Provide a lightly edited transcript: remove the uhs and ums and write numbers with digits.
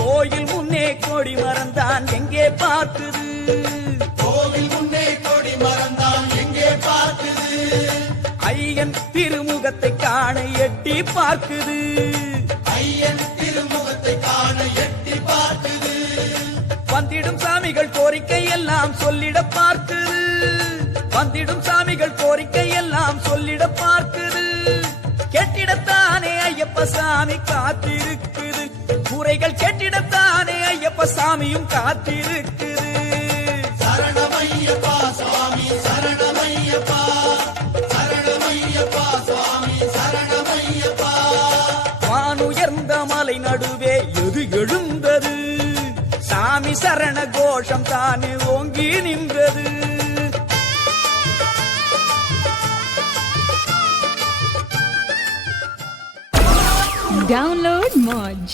கோயில் முன்னே கொடி மறந்தான் எங்கே பார்க்குது, கோவில் முன்னே கொடி மறந்தான் எங்கே பார்க்குது, ஐயன் திருமுகத்தை காண எட்டி பார்க்குது, ஐயன் திருமுகத்தை காண எட்டி பார்க்குது, வந்திடும் சாமிகள் கோரிக்கை எல்லாம் சொல்லிட பார்க்குது, வந்திடும் சாமிகள் கோரிக்கை எல்லாம் சொல்லிட பார்க்குது, கேட்டிடத்தானே ஐயப்ப சாமி காத்திருக்குது, குறைகள் கேட்டிடத்தானே ஐயப்ப சாமியும் காத்திருக்குது. சரணமையப்பா சுவாமி சரணமையப்பா, சரணமையப்பா சுவாமி சரணமையப்பா. வானுயர்ந்த மலை நடுவே எது எழுந்தது, சாமி சரண கோஷம் தானே ஓங்கி நின்றது. Download Moj.